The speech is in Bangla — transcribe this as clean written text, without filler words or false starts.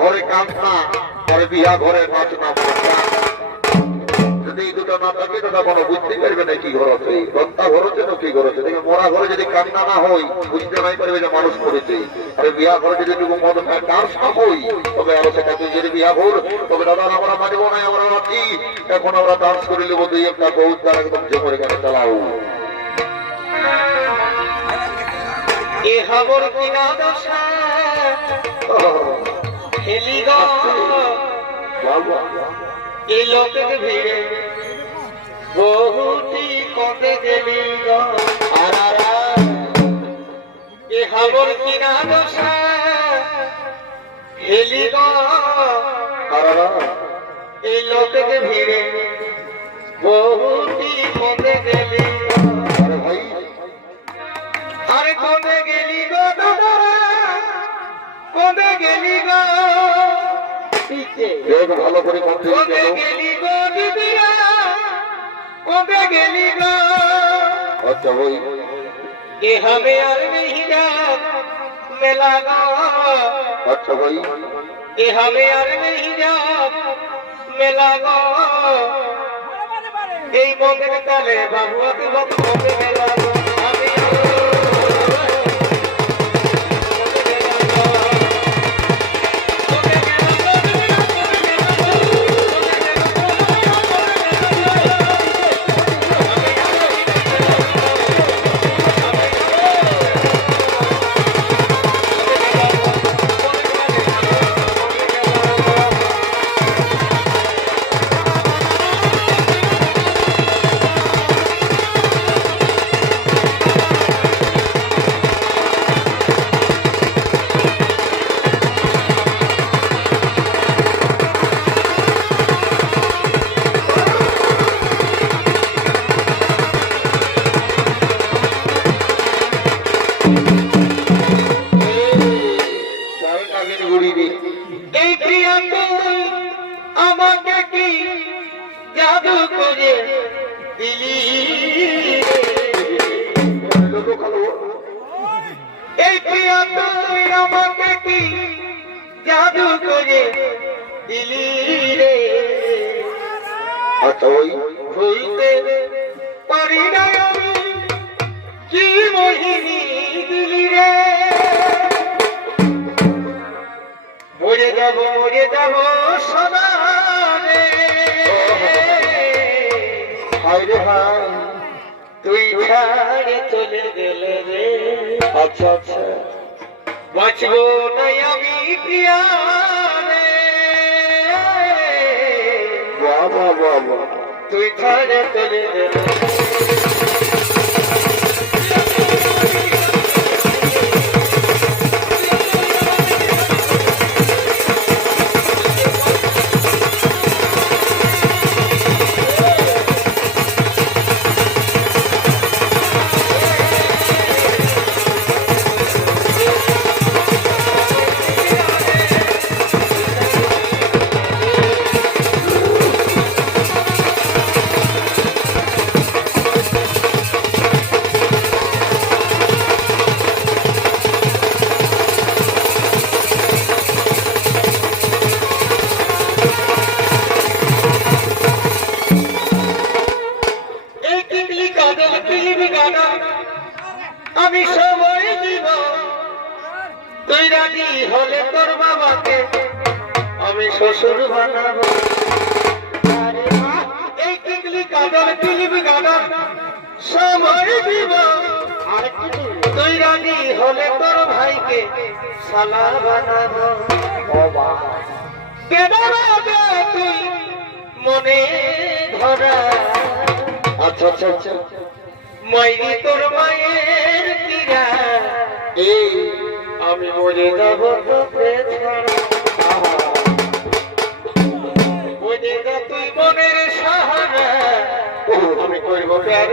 ঘরে কান্না পরে বিয়া ঘরে নাচ না যদি এই দুটো না থাকে তোরা কোনো বুঝতে পারবে না কি ঘর আছে রত্তা ঘর হচ্ছে না কি ঘর আছে দেখবে মরা ঘরে যদি কান্না না হয় বুঝতে নাই পারবে যে মানুষ করেছে আর বিয়া ঘরে যদি তুমি মদ খায় ডান্স না হই তবে আরো সেটা তুই যদি বিয়া ঘর তবে দাদা আমরা মানবো না আমরা আছি এখন আমরা ডান্স করে নেবো দুই একটা বহুত তার একদম জমরে গানে চালাও এ খবর কিনা দশা খেলি গো এই লোকের ভিড়ে বহুটি কবে গেলি গো এ খবর কিনা দশা খেলি গো এই লোকের ভিড়ে বহুটি কবে গেলি গো আরে কবে গেলি গো দাদা কবে গেলি গো ভালো করে কবে গেলি গো দিদিয়া কবে গেলি গো আচ্ছা ভাই এ হবে আর মিহিরা মেলা গো আচ্ছা ভাই এ হবে আর মিহিরা মেলা গো এই মঙ্গল কালে বাবু আতে বাবু কবে মেলা গো এই প্রিয়া আমাকে কি জাদু করে দিলি এই প্রিয়া তুই আমাকে কি জাদু করে দিলি রে ভুলতে পারি না আমি কি মোহিনী দিলি রে মরে যাব সদা রে হায় রে হায় তুই ছাড়ে চলে গেলে রে আচ্ছা আচ্ছা বাঁচবো না আমি প্রিয়া রে বাবা বাবা তুই ছাড়ে চলে গেলে আমি সময় দিব তুই রাজি হলে তোর বাবাকে আমি শ্বশুর বানাবো এই টিকলি কাদর দিলিবি গাদর সময় দিব তুই রাজি হলে তোর ভাইকে শালা বানাবো তুই মনে ধরা আচ্ছা আচ্ছা আচ্ছা মাইরি তোর মায়ের পীড়া আমি মরে যাব তোকে ছাড়া তুই মনের সাহারা আমি করবো প্যার